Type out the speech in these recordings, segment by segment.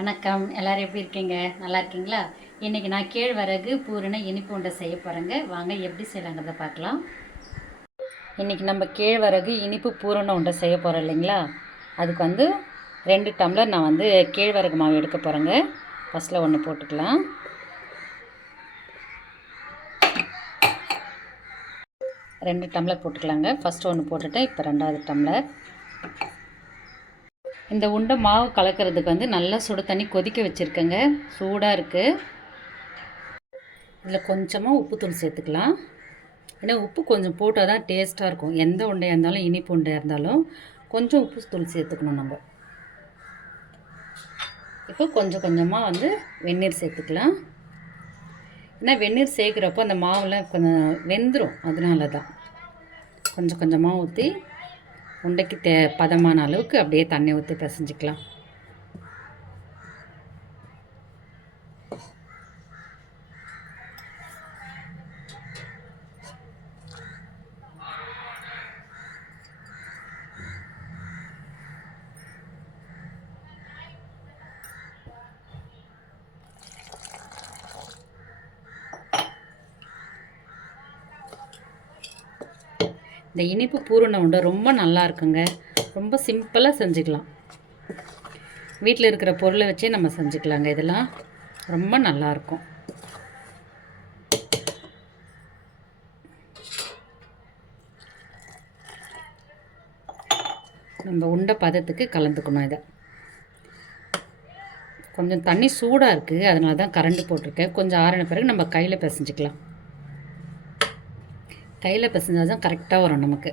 வணக்கம். எல்லோரும் எப்படி இருக்கீங்க? நல்லா இருக்கீங்களா? இன்றைக்கி நான் கேழ்வரகு பூரண இனிப்பு உருண்டை செய்ய போகிறேங்க. வாங்க எப்படி செய்யலாங்கிறத பார்க்கலாம். இன்றைக்கி நம்ம கேழ்வரகு இனிப்பு பூரண உருண்டை செய்ய போகிறோம் இல்லைங்களா? அதுக்கு 2 டம்ளர் நான் கேழ்வரகு மாவு எடுக்க போகிறேங்க. ஃபஸ்ட்டில் 1 போட்டுக்கலாம். ரெண்டு டம்ளர் போட்டுக்கலாங்க. ஃபஸ்ட்டு 1 போட்டுட்டேன். இப்போ 2வது டம்ளர். இந்த உருண்டை மாவு கலக்கிறதுக்கு நல்லா சுடு தண்ணி கொதிக்க வச்சுருக்கேங்க. சூடாக இருக்குது. இதில் கொஞ்சமாக உப்புத்தூள் சேர்த்துக்கலாம். ஏன்னா உப்பு கொஞ்சம் போட்டால் தான் டேஸ்ட்டாக இருக்கும். எந்த உருண்டையாக இருந்தாலும் இனிப்பு உருண்டையாக இருந்தாலும் கொஞ்சம் உப்பு தூள் சேர்த்துக்கணும் நம்ம. இப்போ கொஞ்சம் கொஞ்சமாக வெந்நீர் சேர்த்துக்கலாம். ஏன்னா வெந்நீர் சேர்க்குறப்போ அந்த மாவில் கொஞ்சம் வெந்துடும். அதனால தான் கொஞ்சம் கொஞ்சமாக ஊற்றி உருண்டைக்கு பதமான அளவுக்கு அப்படியே தண்ணி ஊற்றி பிசைஞ்சிக்கலாம். இந்த இனிப்பு பூரண உருண்டை ரொம்ப நல்லா இருக்குங்க. ரொம்ப சிம்பிளாக செஞ்சுக்கலாம். வீட்டில் இருக்கிற பொருளை வச்சே நம்ம செஞ்சுக்கலாங்க. இதெல்லாம் ரொம்ப நல்லாயிருக்கும். நம்ம உருண்டை பதத்துக்கு கலந்துக்கணும். இதை கொஞ்சம் தண்ணி சூடாக இருக்குது, அதனால தான் கரண்டு போட்டிருக்கேன். கொஞ்சம் ஆறின பிறகு நம்ம கையில் பிசைஞ்சிக்கலாம். கையில் பிசைஞ்சால் தான் கரெக்டாக வரும் நமக்கு.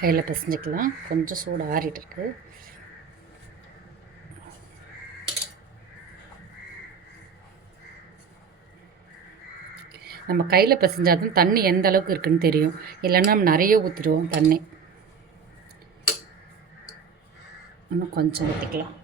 கையில் பிசைஞ்சிக்கலாம். கொஞ்சம் சூடு ஆறிட்டு இருக்கு. நம்ம கையில் பிசைஞ்சால் தான் தண்ணி எந்த அளவுக்கு இருக்குன்னு தெரியும். இல்லைன்னா நம்ம நிறைய ஊற்றிடுவோம் தண்ணி. இன்னும் கொஞ்சம் ஊற்றிக்கலாம்.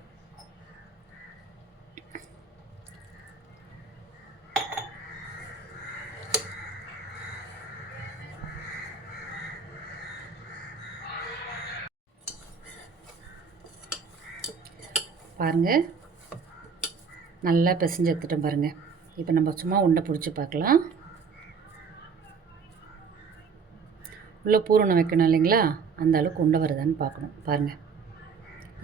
பாருங்கள், நல்லா பிசைஞ்சு எடுத்துட்டோம் பாருங்கள். இப்போ நம்ம சும்மா உருண்டை பிடிச்சி பார்க்கலாம். உள்ளே பூரணம் வைக்கணும் இல்லைங்களா? அந்த அளவுக்கு உருண்டை வருதான்னு பார்க்கணும். பாருங்கள்,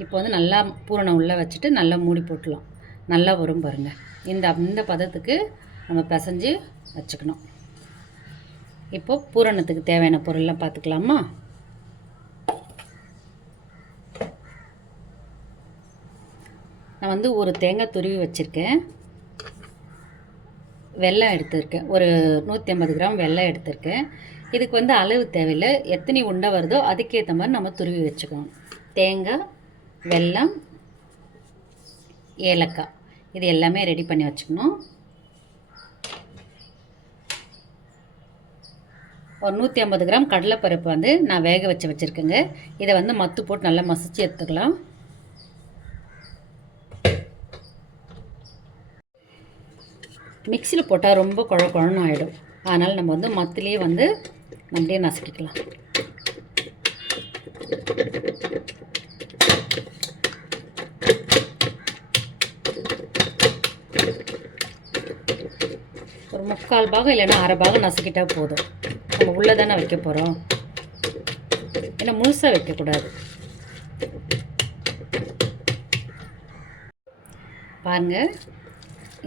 இப்போ நல்லா பூரணம் உள்ளே வச்சுட்டு நல்லா மூடி போட்டுலாம். நல்லா வரும் பாருங்கள். இந்த பதத்துக்கு நம்ம பிசைஞ்சு வச்சுக்கணும். இப்போது பூரணத்துக்கு தேவையான பொருள்லாம் பார்த்துக்கலாமா? நான் ஒரு தேங்காய் துருவி வச்சுருக்கேன். வெல்லம் எடுத்துருக்கேன். ஒரு 150 கிராம் வெல்லம் எடுத்துருக்கேன். இதுக்கு அளவு தேவையில்லை. எத்தனை உருண்டை வருதோ அதுக்கேற்ற மாதிரி நம்ம துருவி வச்சுக்கணும். தேங்காய், வெல்லம், ஏலக்காய் இது எல்லாமே ரெடி பண்ணி வச்சுக்கணும். ஒரு 150 கிராம் கடலைப்பருப்பு நான் வேக வச்சுருக்கேங்க. இதை மத்து போட்டு நல்லா மசிச்சு எடுத்துக்கலாம். மிக்சியில் போட்டால் ரொம்ப குழன்னு ஆகிடும். அதனால் நம்ம மத்திலேயே அப்படியே நசுக்கிக்கலாம். ஒரு 3/4 பாகம் இல்லைன்னா அரை பாகம் நசுக்கிட்டால் போதும். நம்ம உள்ளே தானே வைக்க போகிறோம். ஏன்னா முழுசாக வைக்கக்கூடாது. பாருங்கள்,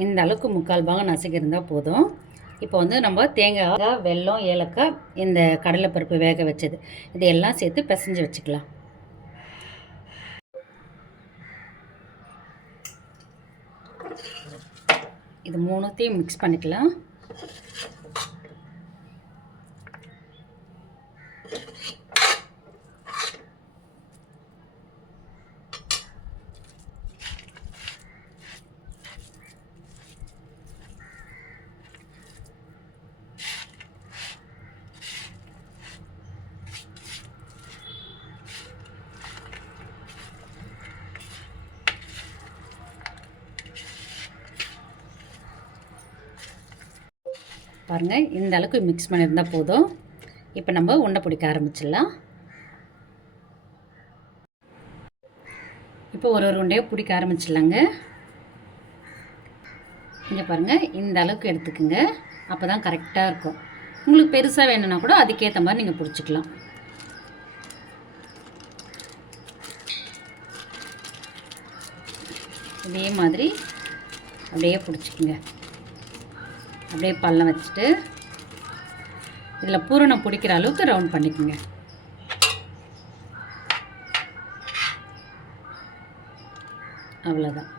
இந்த அளவுக்கு 3/4 பாகம் நசுக்கியிருந்தால் போதும். இப்போ நம்ம தேங்காய், வெல்லம், ஏலக்காய், இந்த கடலைப்பருப்பு வேக வச்சது இதையெல்லாம் சேர்த்து பிசைஞ்சு வச்சுக்கலாம். இது மூணுத்தையும் மிக்ஸ் பண்ணிக்கலாம். பாருங்கள், இந்த அளவுக்கு மிக்ஸ் பண்ணியிருந்தால் போதும். இப்போ நம்ம உருண்டை பிடிக்க ஆரம்பிச்சிடலாம். இப்போ ஒரு உருண்டையை பிடிக்க ஆரம்பிச்சிடலாங்க. இங்கே பாருங்கள், இந்த அளவுக்கு எடுத்துக்குங்க. அப்போ தான் கரெக்டாக இருக்கும். உங்களுக்கு பெருசாக வேணும்னா கூட அதுக்கேற்ற மாதிரி நீங்கள் பிடிச்சிக்கலாம். இதே மாதிரி அப்படியே பிடிச்சிக்குங்க. அப்படியே பள்ளம் வச்சுட்டு இதில் பூரணம் பிடிக்கிற அளவுக்கு ரவுண்ட் பண்ணிக்கோங்க. அவ்வளோதான்.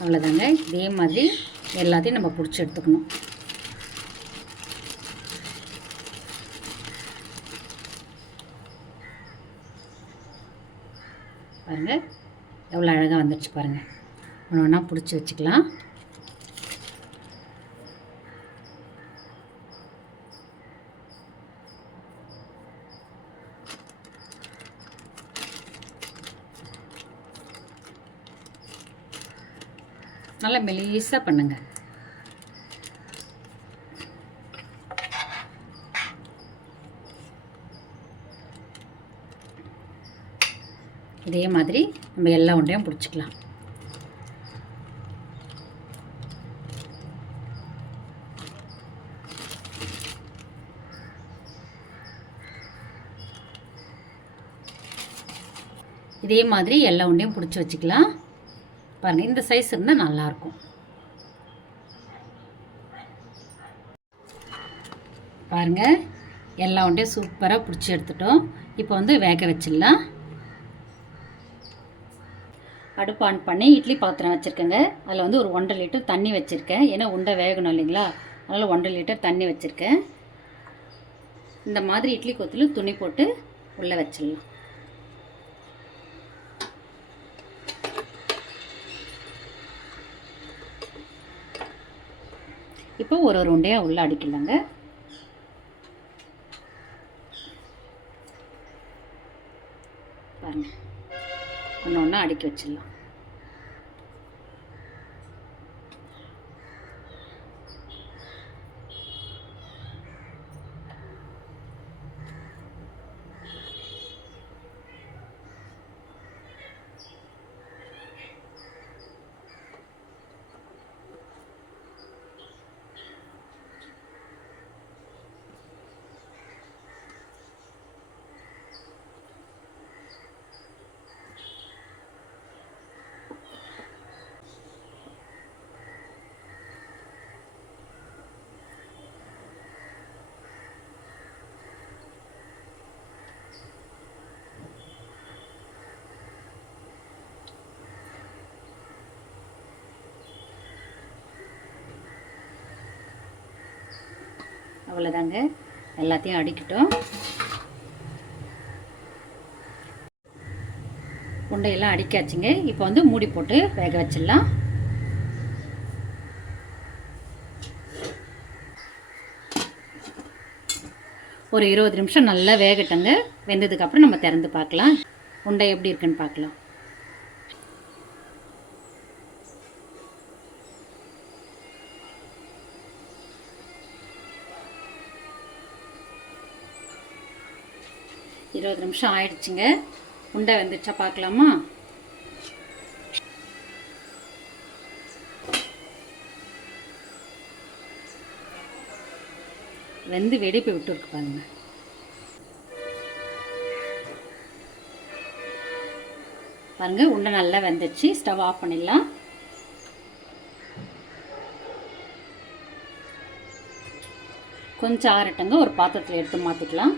அவ்வளோதாங்க. இதே மாதிரி எல்லாத்தையும் நம்ம பிடிச்சி எடுத்துக்கணும். பாருங்கள், எவ்வளோ அழகாக வந்துடுச்சு பாருங்கள். ஒன்று ஒன்றா பிடிச்சி வச்சுக்கலாம். நல்லா மெலிசாக பண்ணுங்க. இதே மாதிரி நம்ம எல்லா உண்டையும் பிடிச்சிக்கலாம். இதே மாதிரி எல்லா உண்டையும் பிடிச்சி வச்சுக்கலாம். பாருங்கள், இந்த சைஸ் இருந்தால் நல்லாயிருக்கும். பாருங்கள், எல்லா உண்டையும் சூப்பராக பிடிச்சி எடுத்துட்டோம். இப்போ வந்து வேக வச்சிடலாம். அடுப்பு ஆன் பண்ணி இட்லி பாத்திரம் வச்சுருக்கேங்க. அதில் வந்து ஒரு 1.5 லிட்டர் தண்ணி வச்சுருக்கேன். ஏன்னா உண்டை வேகணும் இல்லைங்களா, அதனால் 1.5 லிட்டர் தண்ணி வச்சுருக்கேன். இந்த மாதிரி இட்லி கொத்தில் துணி போட்டு உள்ளே வச்சிடலாம். இப்போ ஒரு உருண்டையாக உள்ளே அடிக்கலாங்க. பாருங்கள், ஒன்று ஒன்றா அடுக்கி வச்சிடலாம். அவ்வளோதாங்க, எல்லாத்தையும் அடிக்கிட்டோம். உண்டையெல்லாம் அடிக்காச்சுங்க. இப்போ வந்து மூடி போட்டு வேக வச்சிடலாம். ஒரு 20 நிமிஷம் நல்லா வேகட்டுங்க. வெந்ததுக்கப்புறம் நம்ம திறந்து பார்க்கலாம். உண்டை எப்படி இருக்குன்னு பார்க்கலாம். இருபது நிமிஷம் ஆயிடுச்சுங்க. உண்டை வெந்துச்சா பார்க்கலாமா? வெந்து வெடிப்பு விட்டுருக்கு பாருங்க. பாருங்க, உண்டை நல்லா வெந்துச்சு. ஸ்டவ் ஆஃப் பண்ணிடலாம். கொஞ்சம் ஆறட்டுங்க. ஒரு பாத்திரத்தில் எடுத்து மாற்றிக்கலாம்.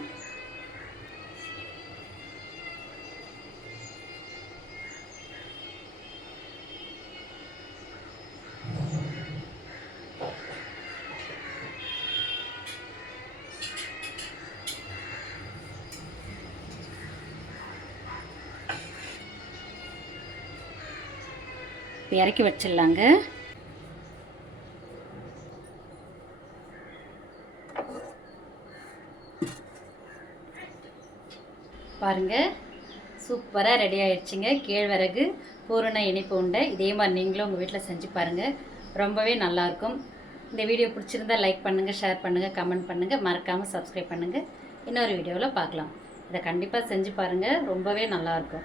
இப்போ இறக்கி வச்சிடலாங்க. பாருங்கள், சூப்பராக ரெடி ஆயிடுச்சுங்க கேழ்வரகு பூரண இனிப்பு உண்டை இதே மாதிரி நீங்களும் உங்கள் வீட்டில் செஞ்சு பாருங்கள். ரொம்பவே நல்லாயிருக்கும். இந்த வீடியோ பிடிச்சிருந்தால் லைக் பண்ணுங்கள், ஷேர் பண்ணுங்கள், கமெண்ட் பண்ணுங்கள், மறக்காமல் சப்ஸ்கிரைப் பண்ணுங்கள். இன்னொரு வீடியோவில் பார்க்கலாம். இதை கண்டிப்பாக செஞ்சு பாருங்கள், ரொம்பவே நல்லாயிருக்கும்.